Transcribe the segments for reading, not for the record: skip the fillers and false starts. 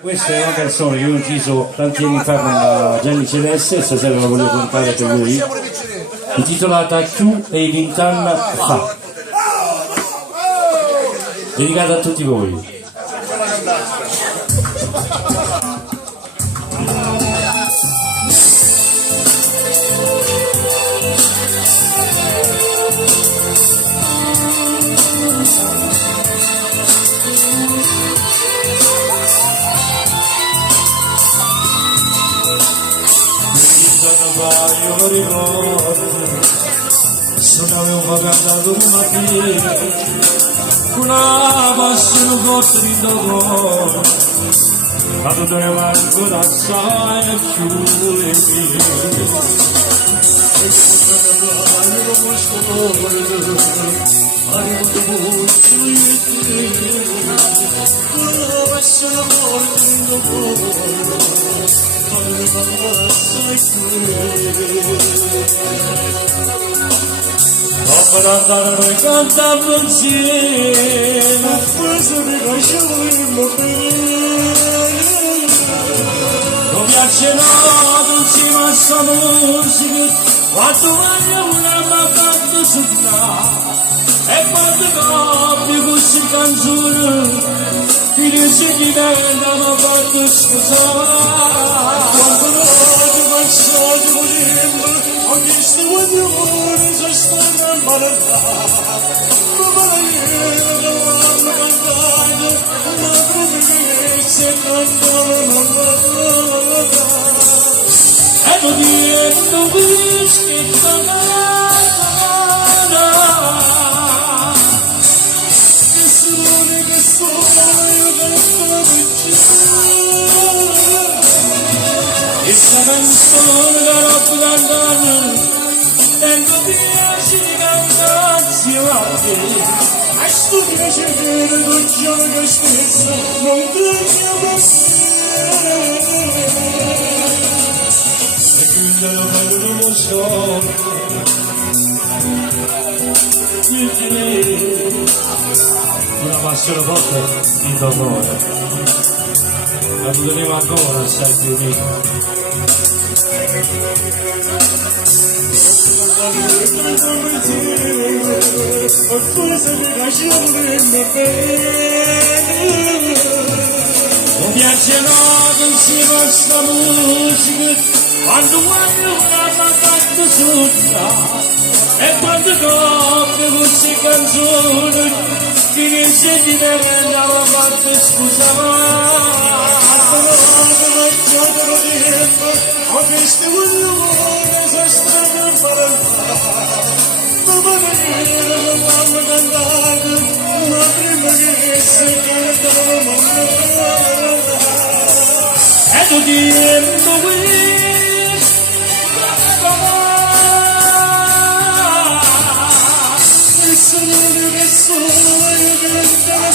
Questa è una canzone che io ho inciso tanti anni fa con Gianni Celeste e stasera la voglio cantare per lui, intitolata Tu e Vintanna fa, dedicata a tutti voi. Io lo ricordo, suonavo pagato un mattino, una passione forte di dopo, ma tu te ne vai ancora assai più e più. E io come scordo, arrivo dopo una passione forte di dopo, dopo d'andare noi cantiamo insieme, forse mi facciamo bene. Non piace nato insieme a sta musica, quando voglio una m'ha suonare, e quando copri queste canzoni, ti dice di me non ho fatto scusare. Quando noi passati volendo, ho visto guaglione, se stanno a imparare. Ma io non hanno cantato, ma promesse cantavano. E non dietro whisky questa canzone da roba d'andare, tengo piacere di cantarsi avanti, a sto piacere del giorno stesso, non crediamo e quindi lo vedo lo scordo, una passione forte in dolore. Ma tu tenevo ancora assai più amico. Non piace noto insieme a sta musica, quando guardo una matata sotto, e quando copre queste canzoni, ti dice di te che andavo a farti scusare. Ho visto un uomo se stanno a parlare, ma non hanno cantato, ma prima che si cantavano. E tu dietro questo, e sono che sono io che cantavo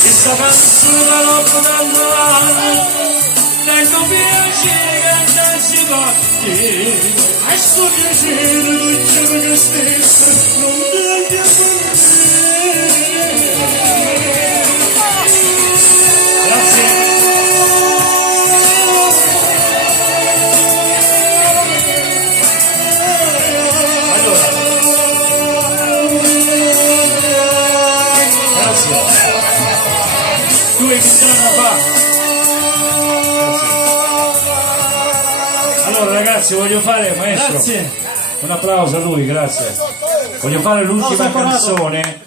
questa canzone l'ho d'andare, tengo piacere che cantarsi forte, a sto piacere del giorno stesso, non tagliamo niente. Grazie. Tu e Vintanna fa. Allora ragazzi, voglio fare, maestro, grazie, un applauso a lui, grazie. Voglio fare l'ultima canzone